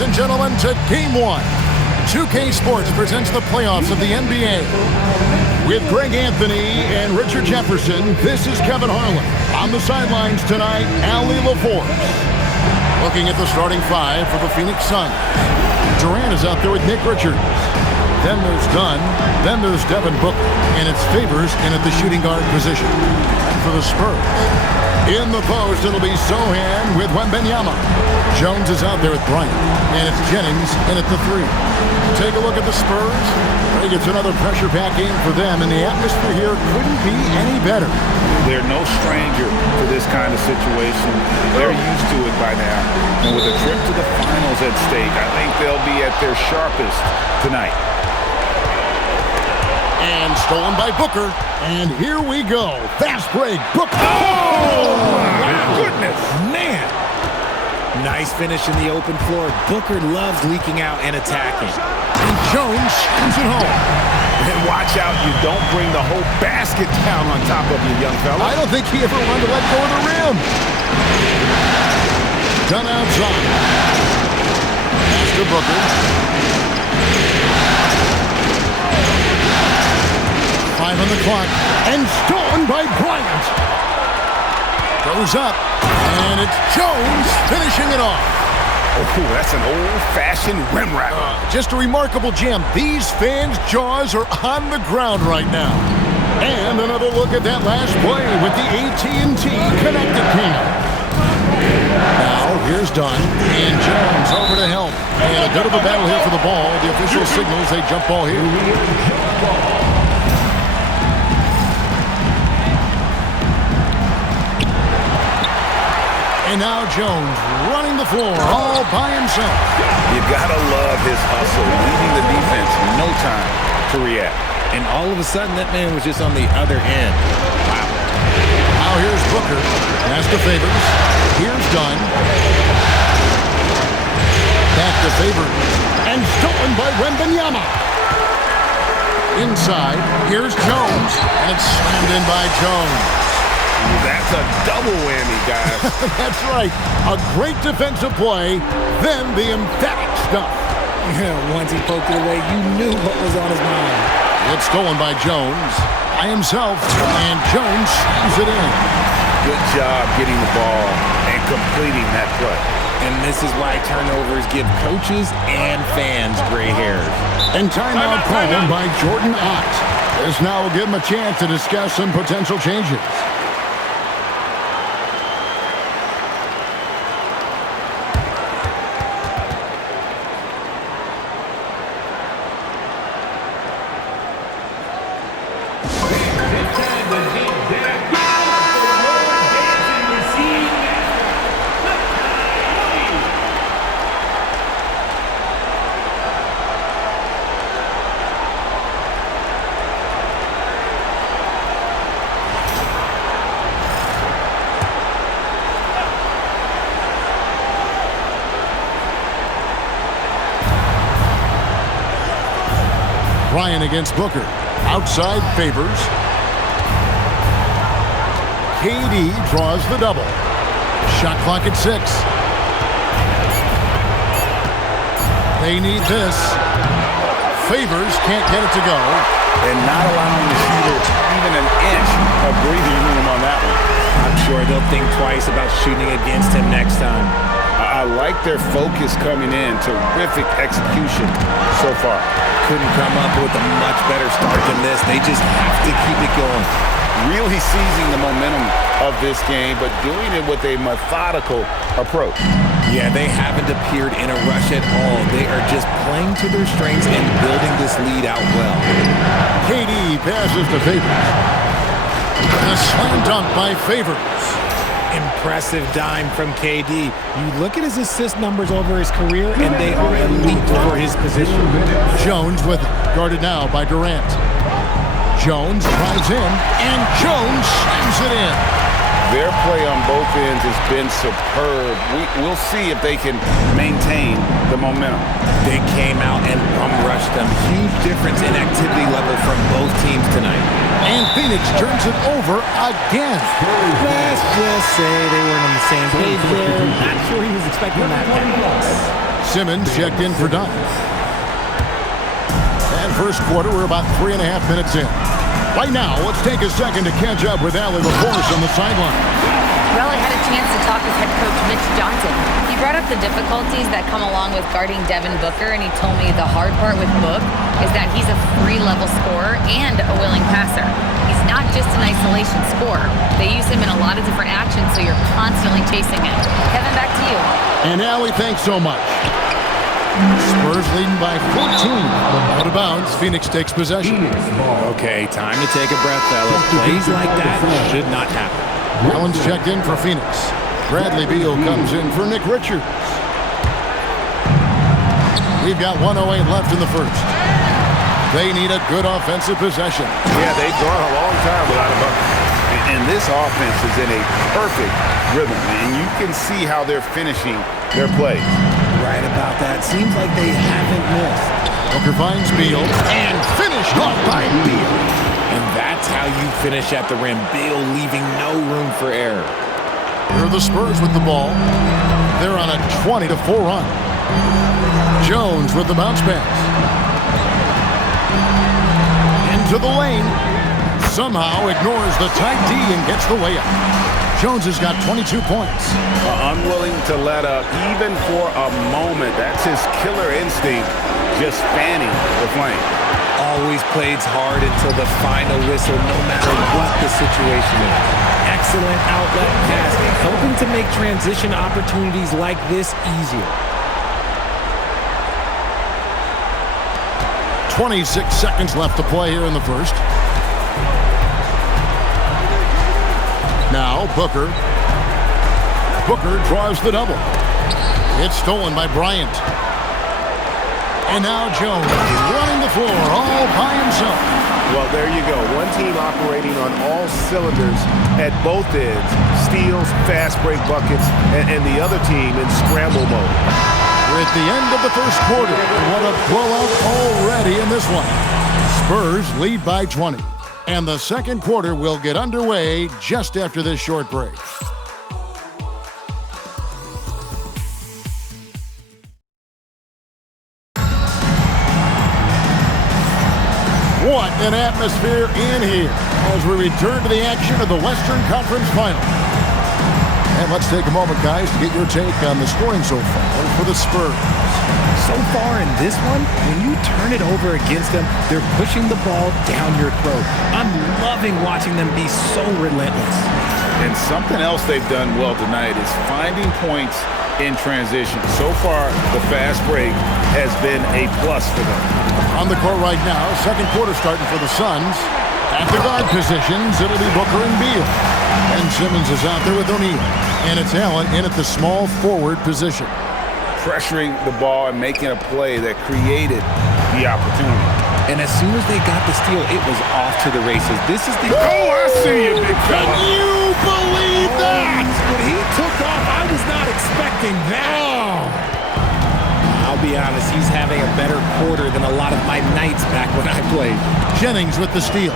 ladies and gentlemen, to Game 1. 2K Sports presents the playoffs of the NBA. With Greg Anthony and Richard Jefferson, this is Kevin Harlan. On the sidelines tonight, Allie LaForce. Looking at the starting five for the Phoenix Suns. Durant is out there with Nick Richards. Then there's Dunn. Then there's Devin Booker. And it's Favors in at the shooting guard position. And for the Spurs, in the post, it'll be Sohan with Wembanyama. Jones is out there with Bryant. And it's Jennings in at the three. Take a look at the Spurs. I think it's another pressure-packed game for them, and the atmosphere here couldn't be any better. They're no stranger to this kind of situation. They're used to it by now. And with a trip to the finals at stake, I think they'll be at their sharpest tonight. And stolen by Booker. And here we go. Fast break. Booker. Oh, my goodness. Man. Nice finish in the open floor. Booker loves leaking out and attacking. And Jones shoots it home. And watch out, you don't bring the whole basket down on top of you, young fella. I don't think he ever wanted to let go of the rim. Done outside. Pass to Booker. 5 on the clock. And stolen by Bryant. Goes up. And it's Jones finishing it off. Oh, that's an old-fashioned rim wrap. Just a remarkable jam. These fans' jaws are on the ground right now. And another look at that last play with the AT&T Connected Cam. Now, here's Dunn. And Jones over to help. And a bit of a battle here for the ball. The official signals a jump ball here. And now Jones running the floor all by himself. You gotta love his hustle, leading the defense, no time to react. And all of a sudden, that man was just on the other end. Wow. Now here's Booker. Pass to Favors. Here's Dunn. Back to Favors. And stolen by Wembanyama. Inside, here's Jones. And it's slammed in by Jones. That's a double whammy, guys. That's right. A great defensive play, then the emphatic stuff. Once he poked it away, you knew what was on his mind. It's stolen by Jones. By himself, and Jones slams it in. Good job getting the ball and completing that play. And this is why turnovers give coaches and fans gray hairs. And timeout called by Jordan Ott. This now will give him a chance to discuss some potential changes. Bryant against Booker. Outside Favors. KD draws the double. Shot clock at 6. They need this. Favors can't get it to go. And not allowing the shooter even an inch of breathing room on that one. I'm sure they'll think twice about shooting against him next time. I like their focus coming in. Terrific execution so far. Couldn't come up with a much better start than this. They just have to keep it going. Really seizing the momentum of this game, but doing it with a methodical approach. Yeah, they haven't appeared in a rush at all. They are just playing to their strengths and building this lead out well. KD passes to Favors. A slam dunk by Favors. Impressive dime from KD. You look at his assist numbers over his career, and they are elite for his position. Jones with it, guarded now by Durant. Jones drives in, and Jones slams it in. Their play on both ends has been superb. We'll see if they can maintain the momentum. They came out and bum-rushed them. Huge difference in activity level from both teams tonight. And Phoenix turns it over again. Let's just say they weren't on the same page there. Not sure he was expecting that pass. Simmons checked in for Dunn. And first quarter, we're about 3.5 minutes in. Right now, let's take a second to catch up with Allie LaForce on the sideline. Well, I had a chance to talk with head coach Mitch Johnson. He brought up the difficulties that come along with guarding Devin Booker, and he told me the hard part with Book is that he's a free-level scorer and a willing passer. He's not just an isolation scorer. They use him in a lot of different actions, so you're constantly chasing him. Kevin, back to you. And Allie, thanks so much. Spurs leading by 14. Out of bounds, Phoenix takes possession. Okay, time to take a breath, fellas. Plays like that should not happen. Allen's checked in for Phoenix. Bradley Beal comes in for Nick Richards. We've got 1:08 left in the first. They need a good offensive possession. Yeah, they've gone a long time without a bucket. And this offense is in a perfect rhythm. And you can see how they're finishing their plays. Right about that. Seems like they haven't missed. Booker finds Beal and finished off by Beal. And that's how you finish at the rim. Beal leaving no room for error. Here are the Spurs with the ball. They're on a 20-4 run. Jones with the bounce pass. Into the lane. Somehow ignores the tight D and gets the layup. Jones has got 22 points. Unwilling to let up even for a moment. That's his killer instinct, just fanning the flame. Always plays hard until the final whistle, no matter what the situation is. Excellent outlet pass, helping to make transition opportunities like this easier. 26 seconds left to play here in the first. Now Booker. Booker draws the double. It's stolen by Bryant. And now Jones running the floor all by himself. Well, there you go. One team operating on all cylinders at both ends. Steals, fast break buckets, and the other team in scramble mode. We're at the end of the first quarter. What a blowout already in this one. Spurs lead by 20. And the second quarter will get underway just after this short break. What an atmosphere in here as we return to the action of the Western Conference Final. And let's take a moment, guys, to get your take on the scoring so far for the Spurs. So far in this one, when you turn it over against them, they're pushing the ball down your throat. I'm loving watching them be so relentless. And something else they've done well tonight is finding points in transition. So far, the fast break has been a plus for them. On the court right now, second quarter starting for the Suns. At the guard positions, it'll be Booker and Beal. And Simmons is out there with O'Neal. And it's Allen in at the small forward position. Pressuring the ball and making a play that created the opportunity. And as soon as they got the steal, it was off to the races. This is the... Oh, I see you, big fella. Can you believe that? When he took off, I was not expecting that. I'll be honest, he's having a better quarter than a lot of my nights back when I played. Jennings with the steal.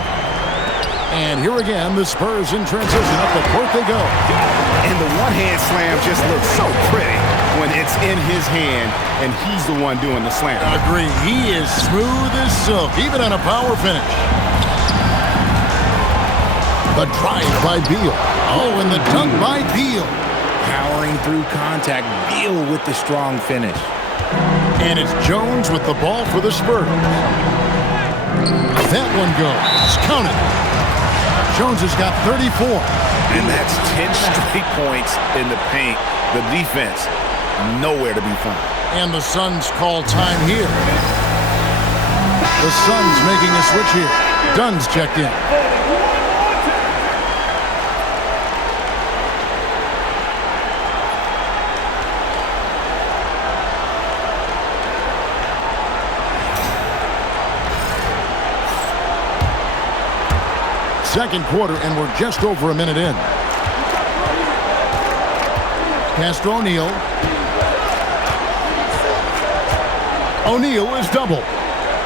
And here again, the Spurs in transition. Up the court they go. And the one-hand slam just looks so pretty when it's in his hand and he's the one doing the slam. Agree. He is smooth as silk, even on a power finish. The drive by Beal. Oh, and the dunk by Beal. Powering through contact, Beal with the strong finish. And it's Jones with the ball for the Spurs. That one goes. Count it. Jones has got 34. And that's 10 straight points in the paint. The defense, nowhere to be found. And the Suns call time here. The Suns making a switch here. Dunn's checked in. Second quarter, and we're just over a minute in. Pass to O'Neal. O'Neal is double.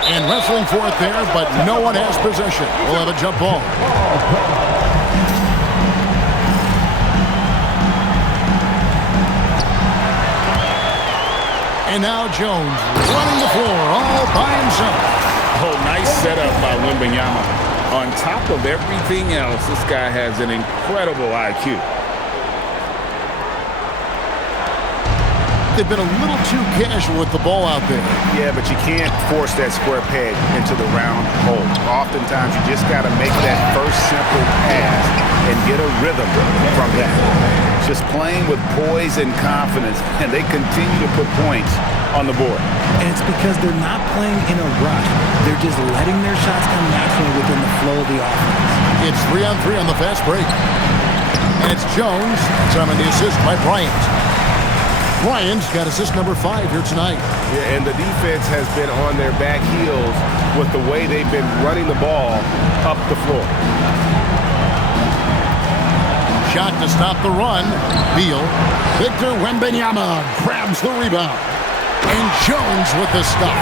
And wrestling for it there, but no one has possession. We'll have a jump ball. And now Jones running the floor all by himself. Oh, nice setup by Wembanyama. On top of everything else, this guy has an incredible IQ. They've been a little too casual with the ball out there. Yeah, but you can't force that square peg into the round hole. Oftentimes, you just got to make that first simple pass and get a rhythm from that. Just playing with poise and confidence, and they continue to put points on the board. And it's because they're not playing in a rush. They're just letting their shots come naturally within the flow of the offense. It's 3-on-3 on the fast break. And it's Jones. Some of the assist by Bryant. Bryant's got assist number 5 here tonight. Yeah, and the defense has been on their back heels with the way they've been running the ball up the floor. Shot to stop the run. Beal. Victor Wembanyama grabs the rebound. And Jones with the stop.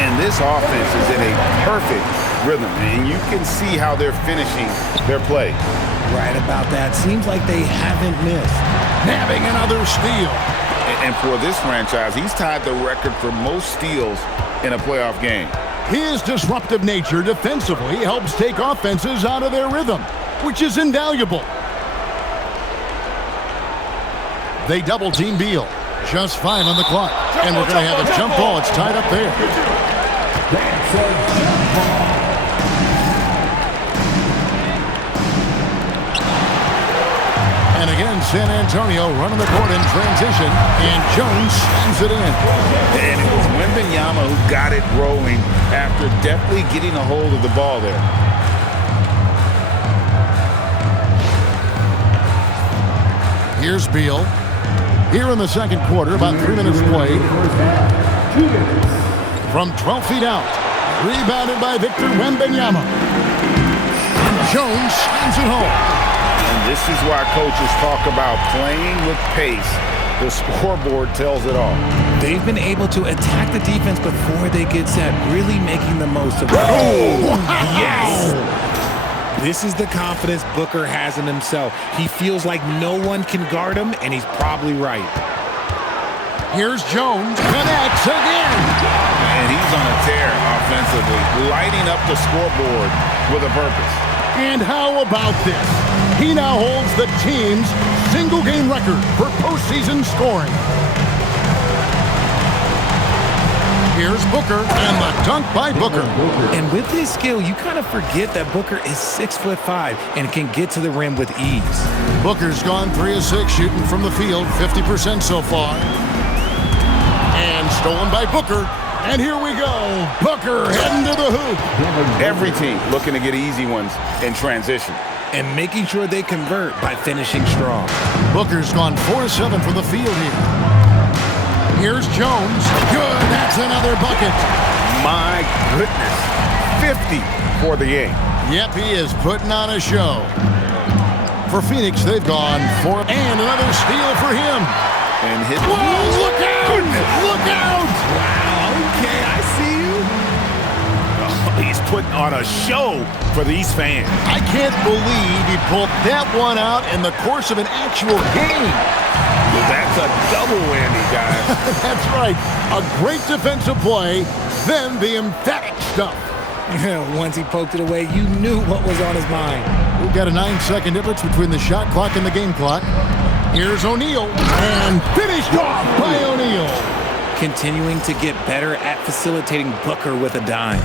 And this offense is in a perfect rhythm, and you can see how they're finishing their play. Right about that. Seems like they haven't missed. Nabbing another steal. And for this franchise, he's tied the record for most steals in a playoff game. His disruptive nature defensively helps take offenses out of their rhythm, which is invaluable. They double-team Beal. Just 5 on the clock. And we're going to have a jump ball. It's tied up there. And again, San Antonio running the court in transition. And Jones slams it in. And it was Wembanyama who got it rolling after definitely getting a hold of the ball there. Here's Beal. Here in the second quarter, about 3 minutes played. From 12 feet out. Rebounded by Victor Wembanyama. And Jones slams it home. And this is why coaches talk about playing with pace. The scoreboard tells it all. They've been able to attack the defense before they get set, really making the most of it. Oh, Yes! This is the confidence Booker has in himself. He feels like no one can guard him, and he's probably right. Here's Jones. Connects again. And he's on a tear offensively, lighting up the scoreboard with a purpose. And how about this? He now holds the team's single-game record for postseason scoring. Here's Booker, and the dunk by Booker. And with his skill, you kind of forget that Booker is 6'5" and can get to the rim with ease. Booker's gone 3 of 6 shooting from the field, 50% so far. And stolen by Booker. And here we go. Booker heading to the hoop. Every team looking to get easy ones in transition. And making sure they convert by finishing strong. Booker's gone 4 of 7 from the field here. Here's Jones. Good. That's another bucket. My goodness. 50 for the game. Yep, he is putting on a show. For Phoenix, they've gone 4. And another steal for him. And hit. Whoa, look out! Goodness. Look out! Wow, okay, I see you. Oh, he's putting on a show for these fans. I can't believe he pulled that one out in the course of an actual game. Well, that's a double whammy, guys. That's right. A great defensive play, then the emphatic stuff. Once he poked it away, you knew what was on his mind. We've got a 9-second difference between the shot clock and the game clock. Here's O'Neal, and finished off by O'Neal. Continuing to get better at facilitating Booker with a dime.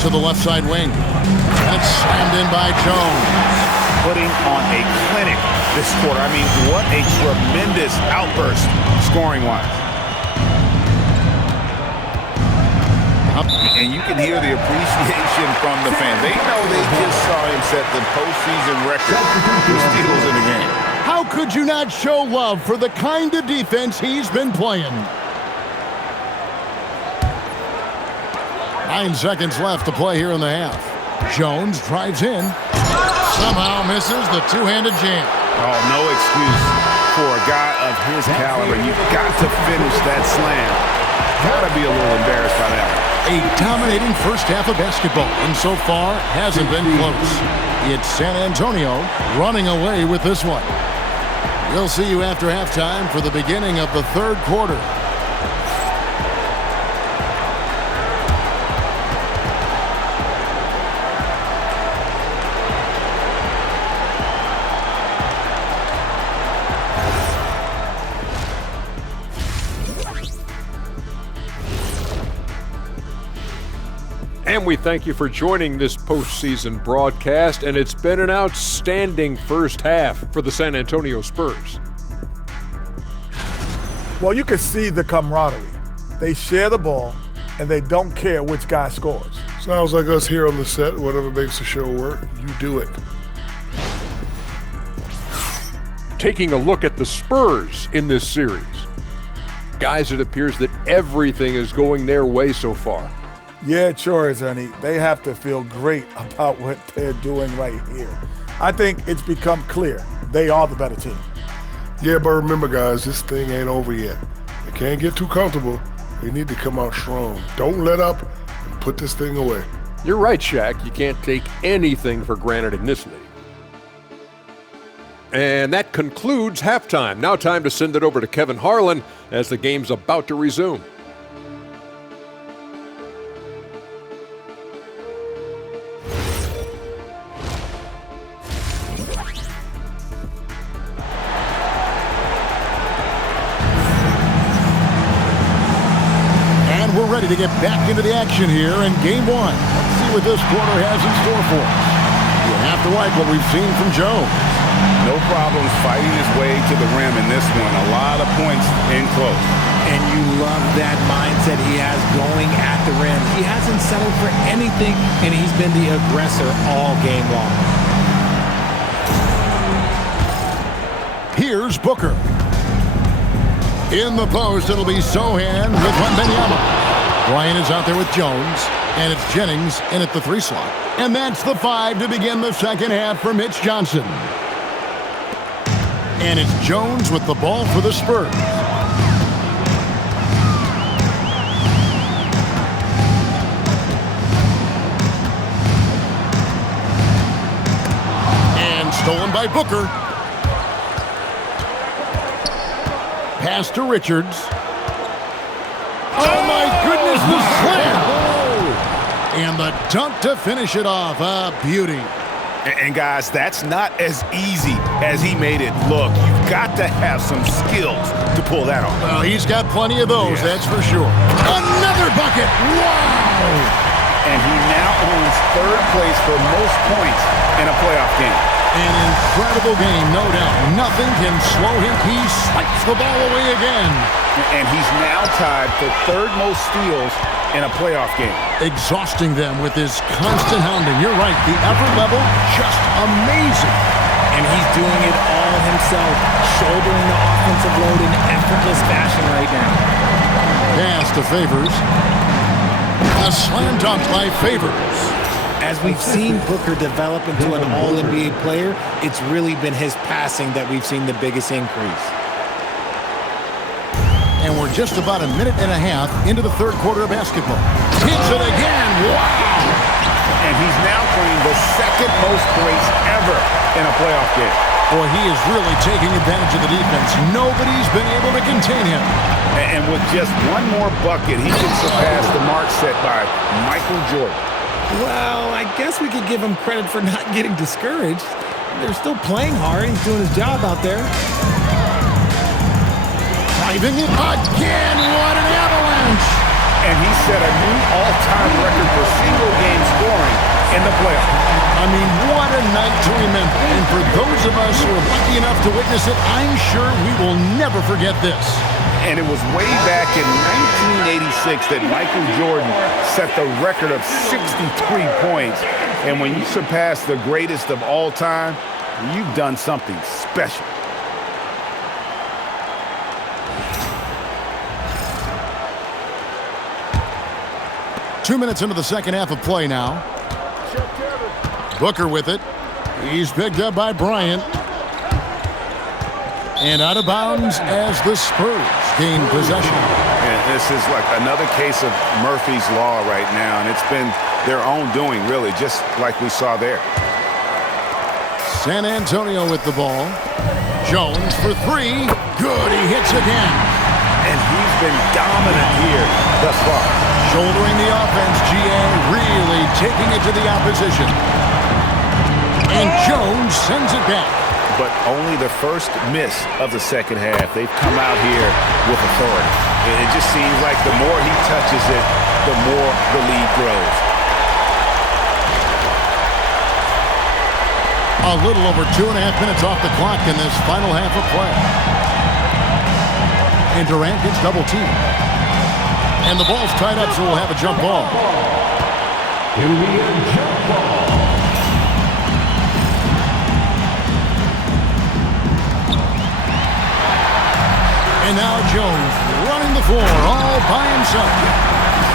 To the left side wing. That's slammed in by Jones. Putting on a clinic this quarter. I mean, what a tremendous outburst scoring-wise. And you can hear the appreciation from the fans. They know they just saw him set the postseason record for steals in the game. How could you not show love for the kind of defense he's been playing? 9 seconds left to play here in the half. Jones drives in. Somehow misses the two-handed jam. Oh, no excuse for a guy of his caliber. You've got to finish that slam. Got to be a little embarrassed by that. A dominating first half of basketball, and so far hasn't been close. It's San Antonio running away with this one. We'll see you after halftime for the beginning of the third quarter. And we thank you for joining this postseason broadcast, and it's been an outstanding first half for the San Antonio Spurs. Well, you can see the camaraderie. They share the ball, and they don't care which guy scores. Sounds like us here on the set. Whatever makes the show work, you do it. Taking a look at the Spurs in this series. Guys, it appears that everything is going their way so far. Yeah, it sure is, Ernie. They have to feel great about what they're doing right here. I think it's become clear they are the better team. Yeah, but remember, guys, this thing ain't over yet. They can't get too comfortable. They need to come out strong. Don't let up and put this thing away. You're right, Shaq. You can't take anything for granted in this league. And that concludes halftime. Now time to send it over to Kevin Harlan as the game's about to resume. We're ready to get back into the action here in game one. Let's see what this quarter has in store for us. You'll have to like what we've seen from Jones. No problems fighting his way to the rim in this one. A lot of points in close. And you love that mindset he has going at the rim. He hasn't settled for anything, and he's been the aggressor all game long. Here's Booker. In the post, it'll be Sohan with Wembanyama. Bryant is out there with Jones, and it's Jennings in at the 3 slot. And that's the 5 to begin the second half for Mitch Johnson. And it's Jones with the ball for the Spurs. And stolen by Booker. Pass to Richards. Oh, my goodness, the slam! And the dunk to finish it off. A beauty. And guys, that's not as easy as he made it look. You've got to have some skills to pull that off. Well, he's got plenty of those, that's for sure. Another bucket! Wow! And he now owns third place for most points in a playoff game. An incredible game, no doubt. Nothing can slow him. He swipes the ball away again. And he's now tied for third most steals in a playoff game. Exhausting them with his constant hounding. You're right, the effort level, just amazing. And he's doing it all himself, shouldering the offensive load in effortless fashion right now. Pass to Favors. A slam dunk by Favors. As we've seen Booker develop into an All-NBA player, it's really been his passing that we've seen the biggest increase. And we're just about a minute and a half into the third quarter of basketball. Hits it again. Wow! And he's now playing the second most points ever in a playoff game. Boy, he is really taking advantage of the defense. Nobody's been able to contain him. And with just one more bucket, he can surpass the mark set by Michael Jordan. Well, I guess we could give him credit for not getting discouraged. They're still playing hard. He's doing his job out there. Driving it again. What an avalanche. And he set a new all-time record for single-game scoring in the playoffs. I mean, what a night to remember. And for those of us who are lucky enough to witness it, I'm sure we will never forget this. And it was way back in 1986 that Michael Jordan set the record of 63 points. And when you surpass the greatest of all time, you've done something special. Two minutes into the second half of play now. Booker with it. He's picked up by Bryant. And out of bounds as the Spurs gain possession. And this is like another case of Murphy's Law right now, and it's been their own doing, really, just like we saw there. San Antonio with the ball. Jones for three. Good, he hits again. And he's been dominant here thus far. Shouldering the offense, GA really taking it to the opposition. And Jones sends it back. But only the first miss of the second half. They've come out here with authority. And it just seems like the more he touches it, the more the lead grows. A little over 2.5 minutes off the clock in this final half of play. And Durant gets double teamed. And the ball's tied up, so we'll have a jump ball. Jump ball. And now Jones running the floor all by himself.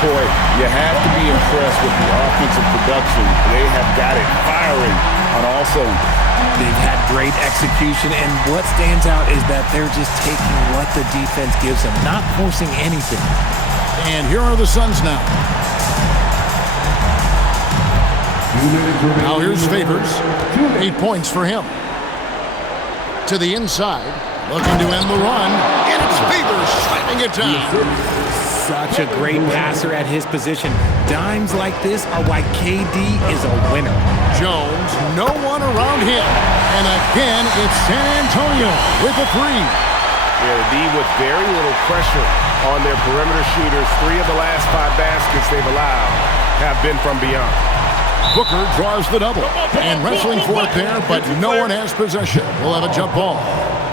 Boy, you have to be impressed with the offensive production. They have got it firing on all cylinders. They've had great execution, and what stands out is that they're just taking what the defense gives them, not forcing anything. And here are the Suns now. Now here's Favors. 8 points for him. To the inside, looking to end the run, and it's Favors slamming it down. Such a great passer at his position. Dimes like this are why KD is a winner. Jones, no one around him. And again, it's San Antonio with a three. Yeah, the D with very little pressure on their perimeter shooters. 3 of the last 5 baskets they've allowed have been from beyond. Booker draws the double and wrestling for it there, but no one has possession. We'll have a jump ball.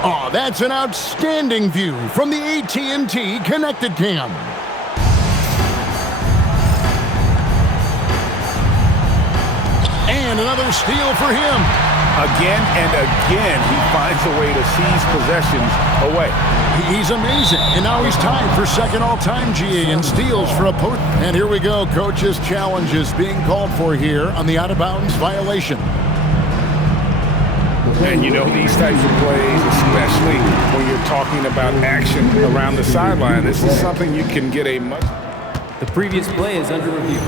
Oh, that's an outstanding view from the AT&T Connected Cam. And another steal for him. Again and again, he finds a way to seize possessions away. He's amazing. And now he's tied for second all-time, GA, in steals for a post. And here we go. Coach's challenge is being called for here on the out-of-bounds violation. And you know these types of plays, especially when you're talking about action around the sideline, this is something you can get a much... The previous play is under review.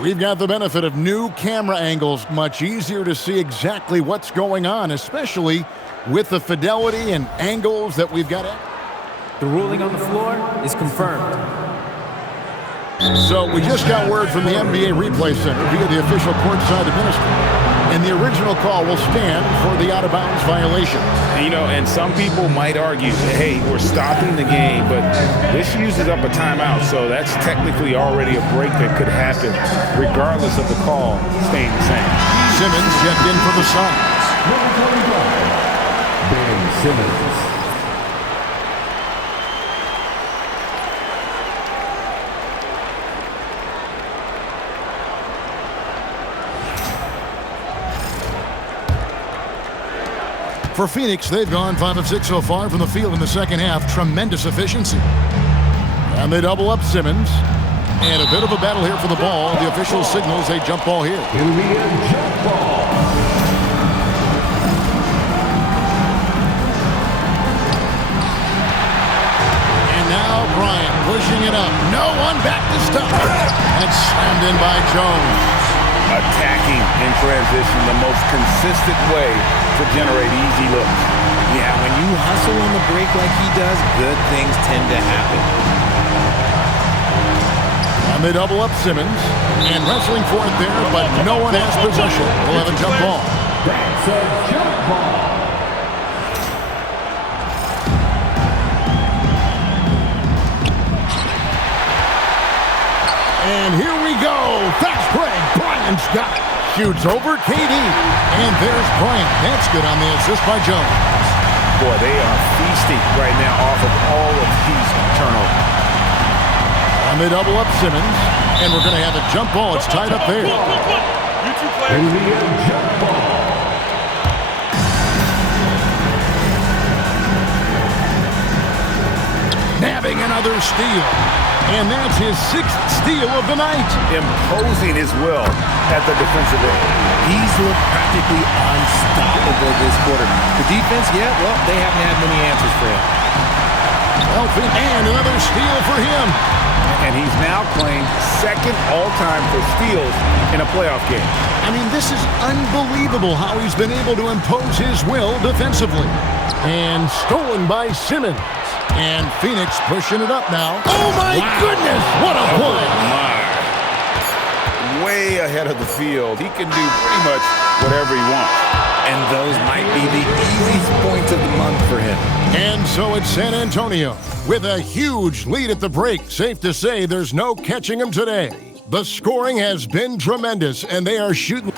We've got the benefit of new camera angles, much easier to see exactly what's going on, especially with the fidelity and angles that we've got. The ruling on the floor is confirmed. So we just got word from the NBA Replay Center via the official courtside administrator. And the original call will stand for the out-of-bounds violation. You know, and some people might argue, hey, we're stopping the game, but this uses up a timeout, so that's technically already a break that could happen, regardless of the call staying the same. Simmons checked in for the Suns. Ben Simmons. For Phoenix, they've gone 5 of 6 so far from the field in the second half. Tremendous efficiency. And they double up Simmons. And a bit of a battle here for the ball. The official signals a jump ball here. It'll be a jump ball. And now Bryant pushing it up. No one back to stop it. And slammed in by Jones. Attacking in transition, the most consistent way to generate easy looks. Yeah, when you hustle on the break like he does, good things tend to happen. And they double up Simmons. And wrestling for it there, but no one has possession. We'll have a jump ball. That's a jump ball. And here we go. Fast break. Bryant's got it. Shoots over KD. And there's Bryant. That's good on the assist by Jones. Boy, they are feasting right now off of all of these turnovers. And they double up Simmons. And we're going to have a jump ball. It's tied up there. It'll be a jump ball. Nabbing another steal. And that's his 6th steal of the night. Imposing his will at the defensive end. He's looked practically unstoppable this quarter. The defense, yeah, well, they haven't had many answers for him. And another steal for him. And he's now claimed second all-time for steals in a playoff game. I mean, this is unbelievable how he's been able to impose his will defensively. And stolen by Simmons. And Phoenix pushing it up now. Oh, my goodness! What a play! Way ahead of the field. He can do pretty much whatever he wants. And those might be the easiest points of the month for him. And so it's San Antonio with a huge lead at the break. Safe to say there's no catching them today. The scoring has been tremendous, and they are shooting.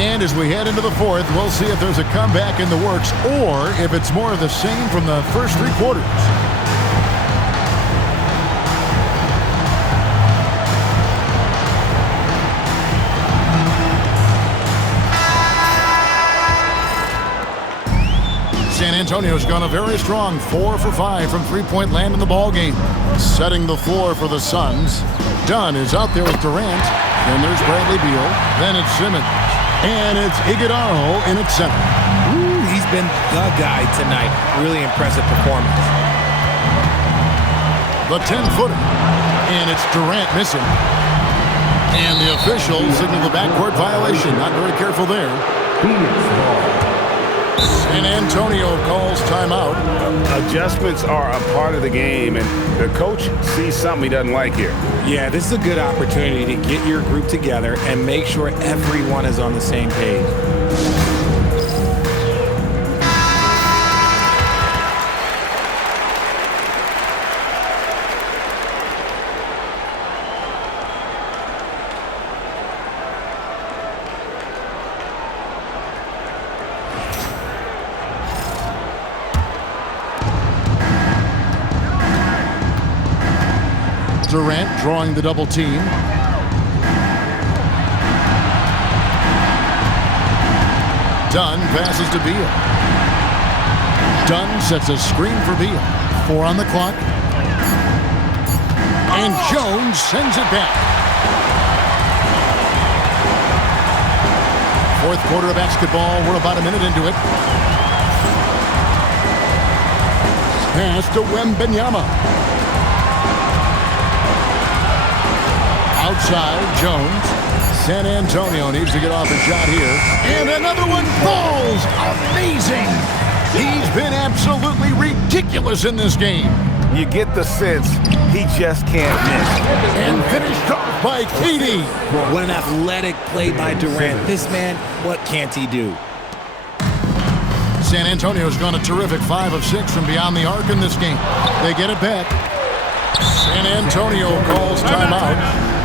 And as we head into the fourth, we'll see if there's a comeback in the works or if it's more of the same from the first three quarters. San Antonio's gone a very strong 4 for 5 from three-point land in the ballgame. Setting the floor for the Suns. Dunn is out there with Durant. Then there's Bradley Beal. Then it's Simmons. And it's Iguodala in its center. Ooh, he's been the guy tonight. Really impressive performance. The 10-footer. And it's Durant missing. And the officials signal the backcourt violation. Not very careful there. San Antonio calls timeout. Adjustments are a part of the game, and the coach sees something he doesn't like here. Yeah, this is a good opportunity to get your group together and make sure everyone is on the same page. Durant drawing the double team. Dunn passes to Beal. Dunn sets a screen for Beal. 4 on the clock. And Jones sends it back. Fourth quarter of basketball. We're about a minute into it. Pass to Wembanyama. Outside, Jones. San Antonio needs to get off a shot here. And another one falls. Amazing. He's been absolutely ridiculous in this game. You get the sense he just can't miss. And finished off by KD. What an athletic play by Durant. This man, what can't he do? San Antonio's gone a terrific 5 of 6 from beyond the arc in this game. They get it back. San Antonio calls timeout.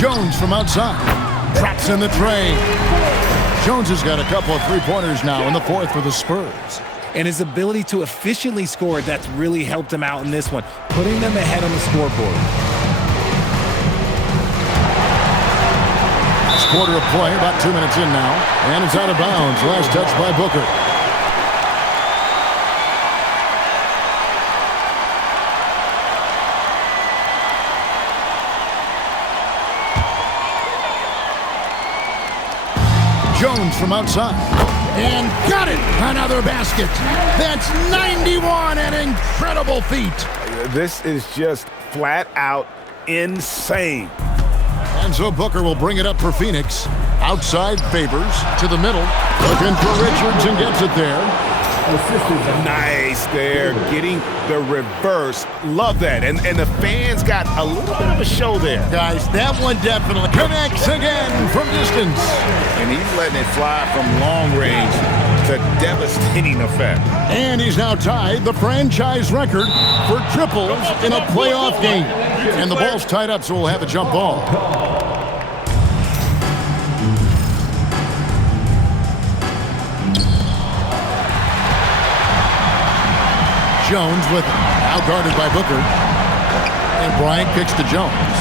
Jones from outside. Drops in the tray. Jones has got a couple of three-pointers now in the fourth for the Spurs. And his ability to efficiently score, that's really helped him out in this one, putting them ahead on the scoreboard. Last quarter of play, about 2 minutes in now. And it's out of bounds. Last touch by Booker. Jones from outside. And got it! Another basket. That's 91, an incredible feat. This is just flat out insane. And so Booker will bring it up for Phoenix. Outside Favors to the middle. Looking for Richards and gets it there. Nice there, getting the reverse. Love that. And the fans got a little bit of a show there. Guys, that one definitely connects again from distance. And he's letting it fly from long range to devastating effect. And he's now tied the franchise record for triples in a playoff game. And the ball's tied up, so we'll have a jump ball. Jones with it. Now guarded by Booker. And Bryant kicks to Jones.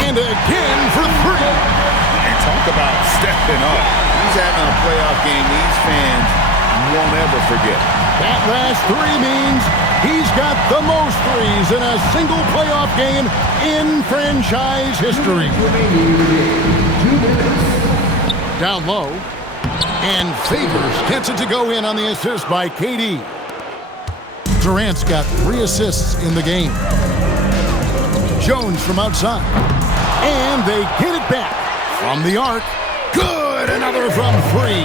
And again for three. And talk about stepping up. He's having a playoff game these fans won't ever forget. That last three means he's got the most threes in a single playoff game in franchise history. Down low. And Favors gets it to go in on the assist by KD. Durant's got 3 assists in the game. Jones from outside. And they get it back from the arc. Good! Another from 3.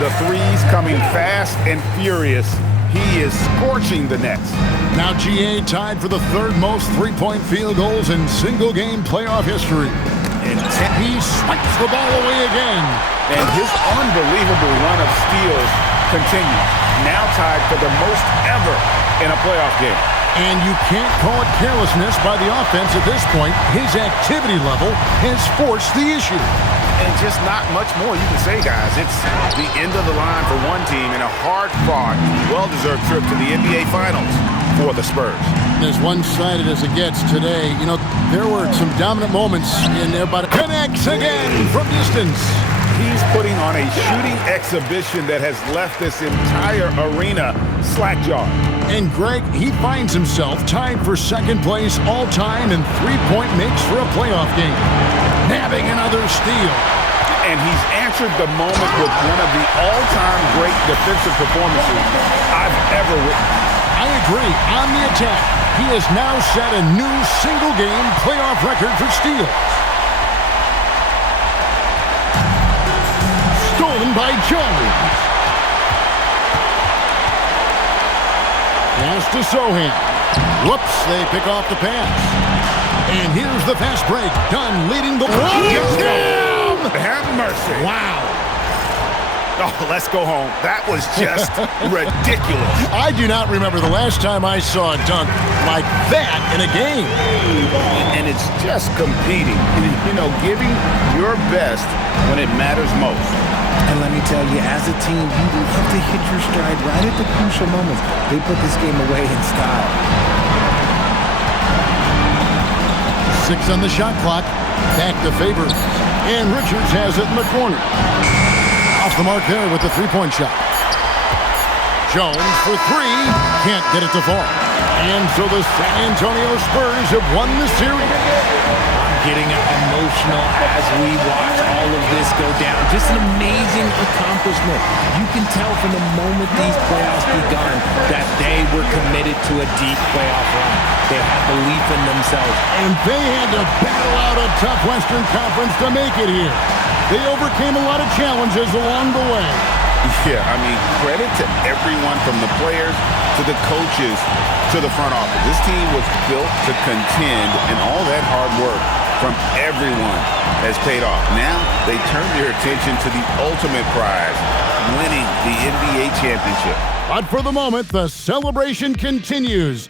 The threes coming fast and furious. He is scorching the Nets. Now GA tied for the 3rd most three-point field goals in single-game playoff history. And he swipes the ball away again. And his unbelievable run of steals continues. Now tied for the most ever in a playoff game. And you can't call it carelessness by the offense at this point. His activity level has forced the issue. And just not much more you can say, guys. It's the end of the line for one team and a hard-fought, well-deserved trip to the NBA Finals for the Spurs. As one-sided as it gets today, you know, there were some dominant moments in there, but connects again from distance. He's putting on a shooting exhibition that has left this entire arena slack-jawed. And Greg, he finds himself tied for 2nd place all-time in three-point makes for a playoff game. Nabbing another steal. And he's answered the moment with one of the all-time great defensive performances I've ever witnessed. I agree. On the attack, he has now set a new single-game playoff record for steals. Stolen by Jones. Pass to Sohan. Whoops, they pick off the pass. And here's the fast break. Dunn leading the Damn! Have mercy. Wow. Oh, let's go home. That was just ridiculous. I do not remember the last time I saw a dunk like that in a game. And it's just competing. You know, giving your best when it matters most. And let me tell you, as a team, you have to hit your stride right at the crucial moments. They put this game away in style. 6 on the shot clock. Back to Favors. And Richards has it in the corner. Off the mark there with the three-point shot. Jones for 3. Can't get it to fall. And so the San Antonio Spurs have won the series. Getting emotional as we watch all of this go down. Just an amazing accomplishment. You can tell from the moment these playoffs begun that they were committed to a deep playoff run. They had belief in themselves. And they had to battle out a tough Western Conference to make it here. They overcame a lot of challenges along the way. Yeah, I mean, credit to everyone from the players to the coaches to the front office. This team was built to contend, and all that hard work from everyone has paid off. Now they turn their attention to the ultimate prize, winning the NBA championship. But for the moment, the celebration continues.